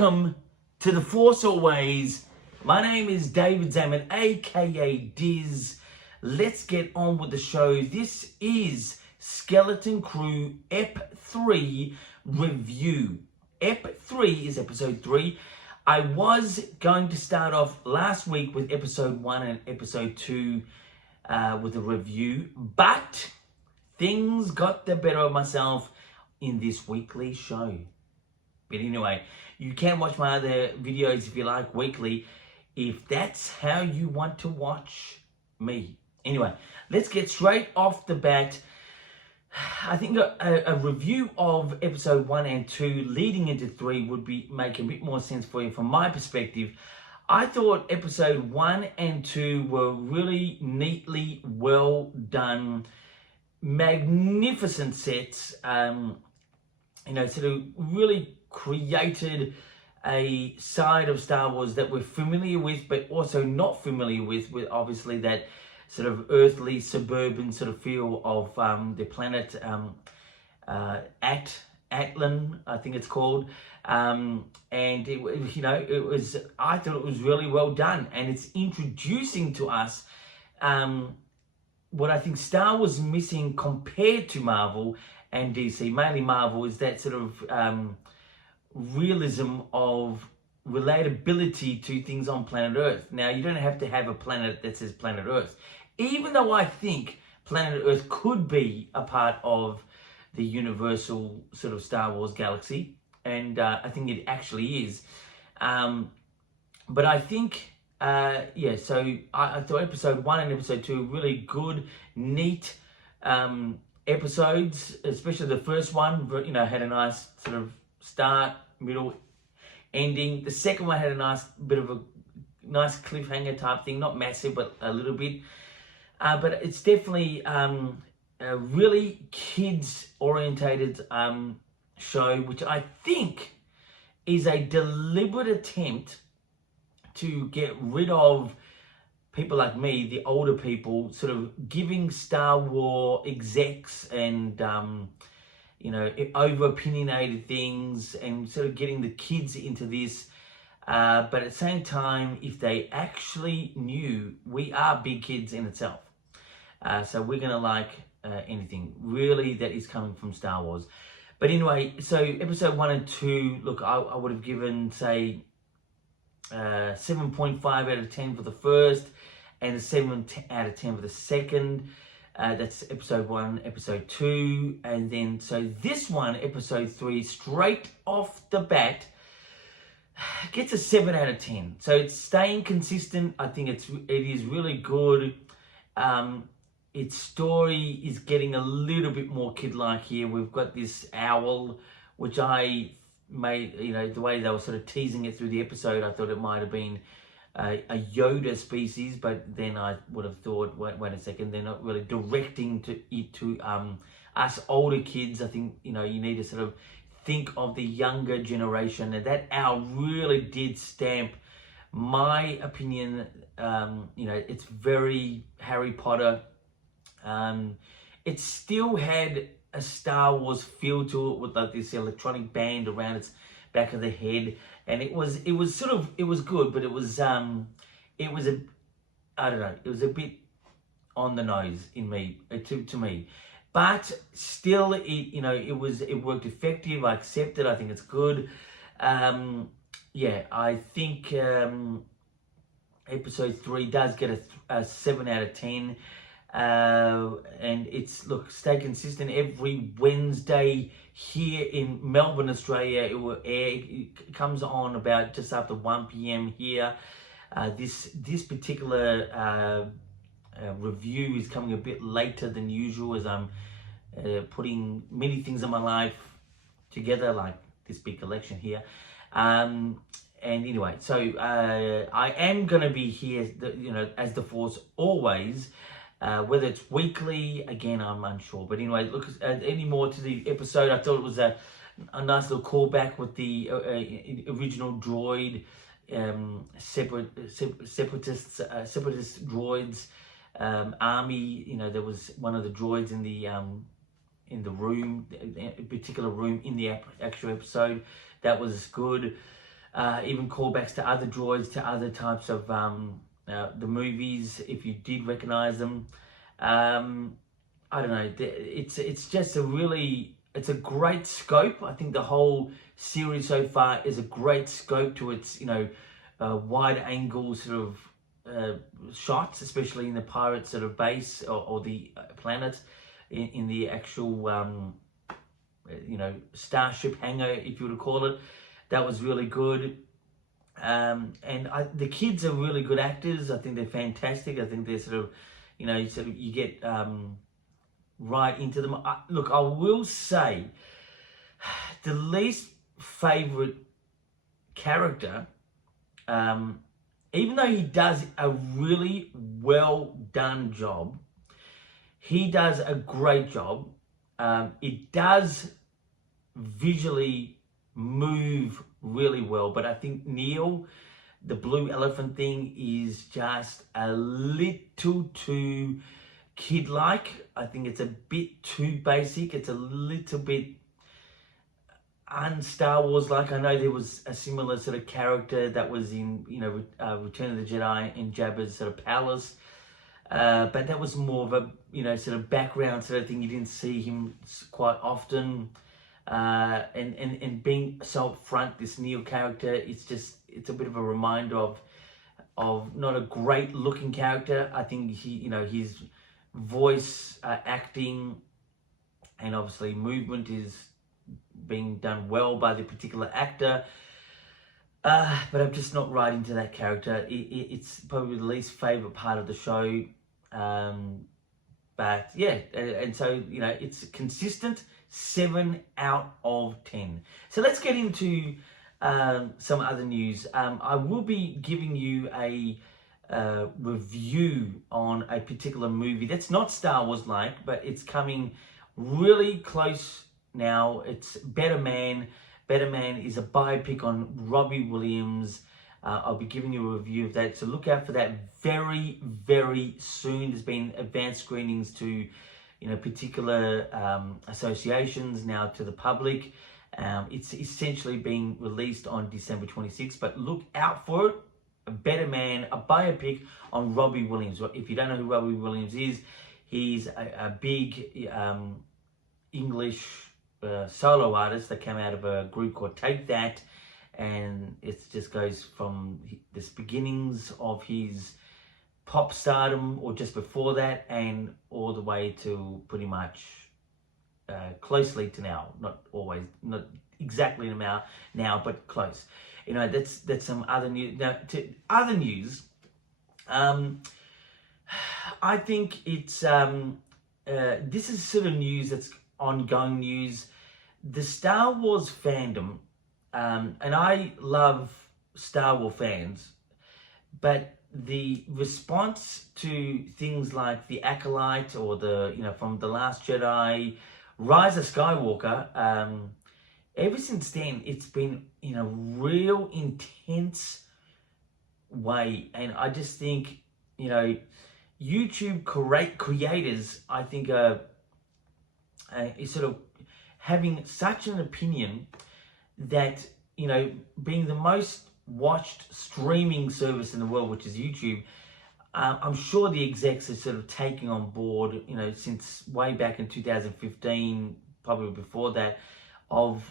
Welcome to The Force Always. My name is David Zaman, aka Diz. Let's get on with the show. This is Skeleton Crew Ep 3 review. Ep 3 is episode 3. I was going to start off last week with episode 1 and episode 2 with a review, but things got the better of myself in this weekly show. But anyway, you can watch my other videos if you like weekly, if that's how you want to watch me. Anyway, let's get straight off the bat. I think a review of episode 1 and 2 leading into 3 would make a bit more sense for you from my perspective. I thought episode 1 and 2 were really neatly well done, magnificent sets. Sort of really created a side of Star Wars that we're familiar with, but also not familiar with obviously that sort of earthly, suburban sort of feel of the planet Atlan, I think it's called. And it was, I thought it was really well done, and it's introducing to us what I think Star Wars is missing compared to Marvel and DC, mainly Marvel, is that sort of realism of relatability to things on planet Earth. Now, you don't have to have a planet that says planet Earth, even though I think planet Earth could be a part of the universal sort of Star Wars galaxy, and I think it actually is. But I think, so I thought episode 1 and episode 2 were really good, neat episodes, especially the first one, had a nice sort of start, middle, ending. The second one had a nice bit of a nice cliffhanger type thing, not massive, but a little bit. But it's definitely a really kids-orientated show, which I think is a deliberate attempt to get rid of people like me, the older people, sort of giving Star Wars execs and over-opinionated things, and sort of getting the kids into this. But at the same time, if they actually knew, we are big kids in itself. So we're going to like anything really that is coming from Star Wars. But anyway, so episode 1 and 2, look, I would have given, say, 7.5 out of 10 for the first, and a 7 out of 10 for the second. That's episode 1, episode 2, and then so this one, episode 3, straight off the bat, gets a 7 out of 10. So it's staying consistent. I think it is really good. Its story is getting a little bit more kid-like here. We've got this owl, which I made, the way they were sort of teasing it through the episode, I thought it might have been a Yoda species, but then I would have thought, wait a second, they're not really directing it to us older kids. I think, you need to sort of think of the younger generation, and that owl really did stamp my opinion. It's very Harry Potter. It still had a Star Wars feel to it, with like this electronic band around its back of the head, and it was good, but it was a bit on the nose in me, to me, but still it worked effective. I accept it. I think it's good. I think episode 3 does get a 7 out of 10. And it's, look, stay consistent every Wednesday here in Melbourne, Australia. It will air. It comes on about just after 1 p.m. here. This particular review is coming a bit later than usual, as I'm putting many things in my life together, like this big collection here. And anyway, so I am going to be here, as the Force Always. Whether it's weekly, again, I'm unsure. But anyway, look, any more to the episode, I thought it was a nice little callback with the original droid, separatist droids army. There was one of the droids in the room, a particular room in the actual episode. That was good. even callbacks to other droids, to other types of the movies, if you did recognize them. I don't know, it's just it's a great scope. I think the whole series so far is a great scope to its, wide angle sort of shots, especially in the pirate sort of base or the planet, in the actual, starship hangar, if you were to call it. That was really good. And the kids are really good actors. I think they're fantastic. I think they're sort of, you get right into them. Look, I will say the least favorite character, even though he does a really well done job, he does a great job. It does visually move really well, but I think Neil, the blue elephant thing, is just a little too kid-like. I think it's a bit too basic. It's a little bit un-Star Wars-like. I know there was a similar sort of character that was in, Return of the Jedi in Jabba's sort of palace, but that was more of a, sort of background sort of thing. You didn't see him quite often. And being so upfront, this Neil character, it's a bit of a reminder of not a great looking character. I think his voice, acting, and obviously movement is being done well by the particular actor. But I'm just not right into that character. It's probably the least favorite part of the show. But yeah, and so, it's consistent. 7 out of 10. So let's get into some other news. I will be giving you a review on a particular movie that's not Star Wars like, but it's coming really close now. It's Better Man. Better Man is a biopic on Robbie Williams. I'll be giving you a review of that, so look out for that very, very soon. There's been advanced screenings to particular associations, now to the public. It's essentially being released on December 26th, but look out for it. A Better Man, a biopic on Robbie Williams. If you don't know who Robbie Williams is, he's a big English solo artist that came out of a group called Take That, and it just goes from the beginnings of his pop stardom, or just before that, and all the way to pretty much closely to now. Not exactly now, but close. That's some other news. Now, to other news, I think it's this is sort of news that's ongoing news. The Star Wars fandom, and I love Star Wars fans, but the response to things like The Acolyte or from The Last Jedi, Rise of Skywalker, ever since then, it's been in a real intense way. And I just think, YouTube creators, I think, is sort of having such an opinion that, being the most watched streaming service in the world, which is YouTube, I'm sure the execs are sort of taking on board, since way back in 2015, probably before that, of,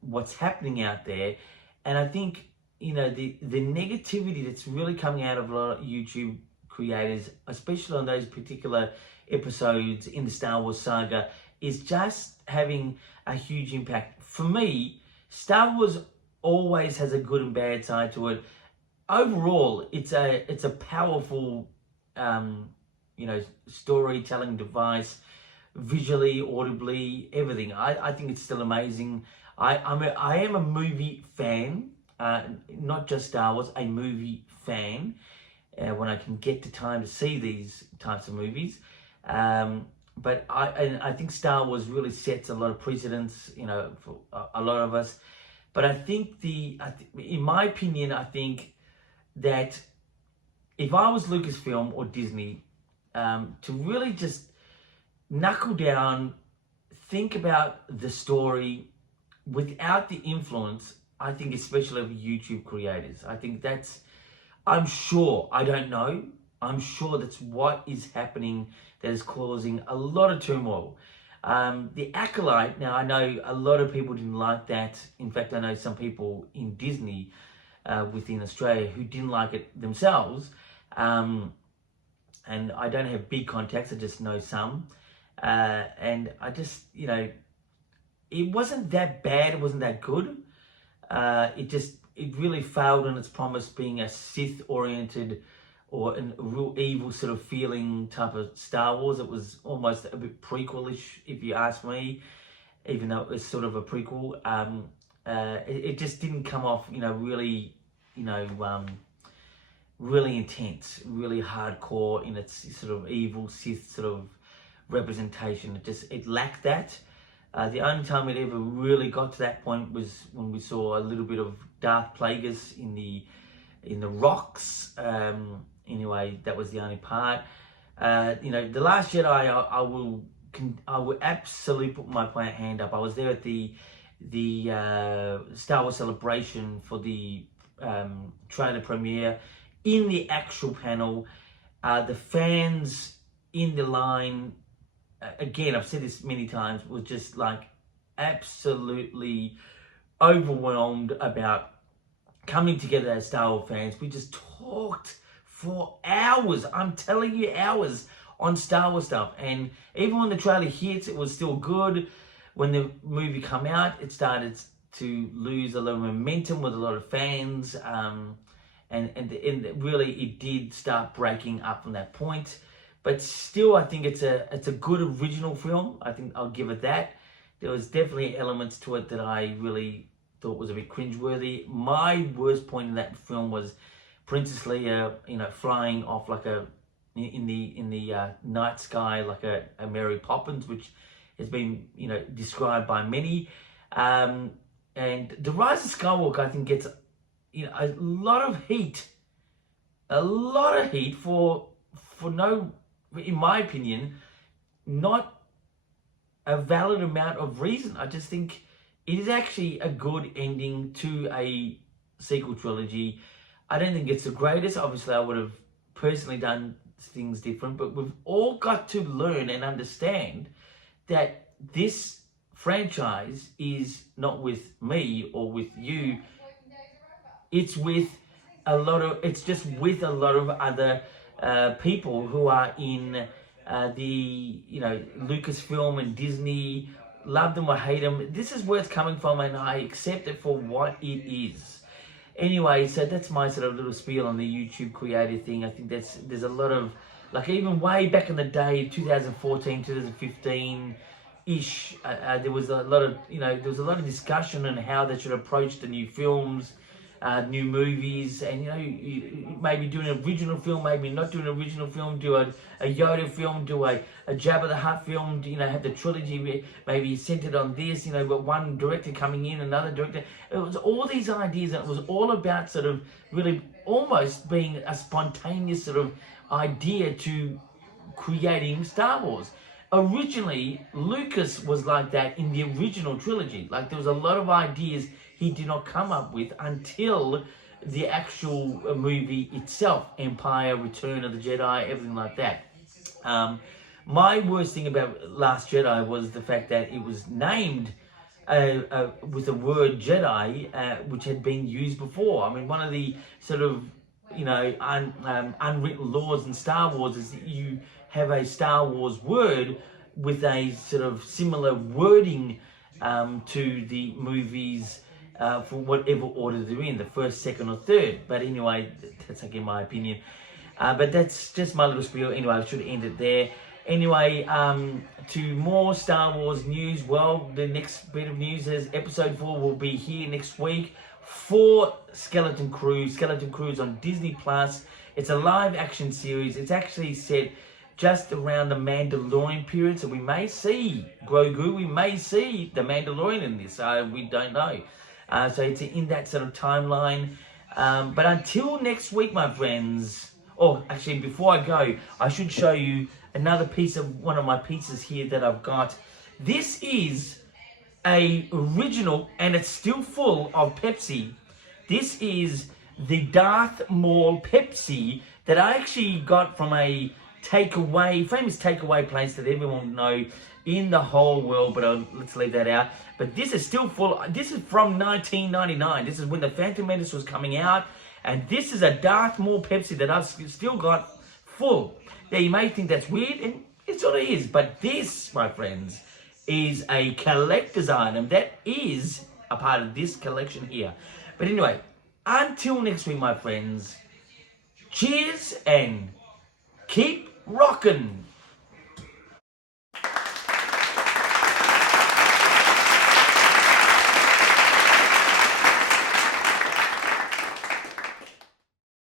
what's happening out there. And I think, the negativity that's really coming out of a lot of YouTube creators, especially on those particular episodes in the Star Wars saga, is just having a huge impact. For me, Star Wars always has a good and bad side to it. Overall, it's a powerful, storytelling device, visually, audibly, everything. I think it's still amazing. I am a movie fan, not just Star Wars, a movie fan. When I can get the time to see these types of movies, but I think Star Wars really sets a lot of precedents, for a lot of us. But I think in my opinion, I think that if I was Lucasfilm or Disney, to really just knuckle down, think about the story without the influence I think especially of YouTube creators. I think that's, I'm sure, I don't know, I'm sure that's what is happening that is causing a lot of turmoil. The Acolyte, now I know a lot of people didn't like that. In fact, I know some people in Disney within Australia who didn't like it themselves. And I don't have big contacts, I just know some. And I just, it wasn't that bad, it wasn't that good. It really failed on its promise being a Sith-oriented or a real evil sort of feeling type of Star Wars. It was almost a bit prequel-ish, if you ask me, even though it was sort of a prequel. It just didn't come off, really, really intense, really hardcore in its sort of evil Sith sort of representation. It lacked that. The only time it ever really got to that point was when we saw a little bit of Darth Plagueis in the rocks. Anyway, that was the only part. The Last Jedi, I will absolutely put my hand up. I was there at the Star Wars Celebration for the trailer premiere. In the actual panel, the fans in the line, again, I've said this many times, was just like absolutely overwhelmed about coming together as Star Wars fans. We just talked for hours, I'm telling you, hours on Star Wars stuff. And even when the trailer hits, it was still good. When the movie came out, it started to lose a lot of momentum with a lot of fans. And really, it did start breaking up from that point. But still, I think it's a good original film. I think I'll give it that. There was definitely elements to it that I really thought was a bit cringeworthy. My worst point in that film was Princess Leia, flying off like in the night sky like a Mary Poppins, which has been described by many. And The Rise of Skywalker, I think, gets a lot of heat for no, in my opinion, not a valid amount of reason. I just think it is actually a good ending to a sequel trilogy. I don't think it's the greatest. Obviously, I would have personally done things different, but we've all got to learn and understand that this franchise is not with me or with you. It's just with a lot of other people who are in the Lucasfilm and Disney. Love them or hate them, this is where it's coming from, and I accept it for what it is. Anyway, so that's my sort of little spiel on the YouTube creator thing. I think there's a lot of, like, even way back in the day, 2014, 2015 ish, there was a lot of discussion on how they should approach the new films, new movies, and maybe do an original film, maybe not do an original film, do a Yoda film, do a Jabba the Hutt film, have the trilogy maybe centered on this, but one director coming in, another director. It was all these ideas, and it was all about sort of really almost being a spontaneous sort of idea to creating Star Wars. Originally, Lucas was like that in the original trilogy. Like, there was a lot of ideas he did not come up with until the actual movie itself, Empire, Return of the Jedi, everything like that. My worst thing about Last Jedi was the fact that it was named with the word Jedi, which had been used before. I mean, one of the sort of, unwritten laws in Star Wars is that you have a Star Wars word with a sort of similar wording to the movies for whatever order they're in, the first, second, or third. But anyway, that's again my opinion. But that's just my little spiel. Anyway, I should end it there. Anyway, to more Star Wars news. Well, the next bit of news is Episode 4 will be here next week for Skeleton Crew. Skeleton Crew is on Disney+. It's a live action series. It's actually set just around the Mandalorian period, so we may see Grogu, we may see the Mandalorian in this, we don't know. So it's in that sort of timeline. But until next week, my friends, actually before I go, I should show you another piece of one of my pieces here that I've got. This is a original, and it's still full of Pepsi. This is the Darth Maul Pepsi that I actually got from a famous takeaway place that everyone know in the whole world, but let's leave that out. But this is still full. This is from 1999. This is when the Phantom Menace was coming out, and this is a Darth Maul Pepsi that I've still got full. Now you may think that's weird, and it sort of is, but this, my friends, is a collector's item that is a part of this collection here. But anyway, until next week, my friends, cheers and keep rocking.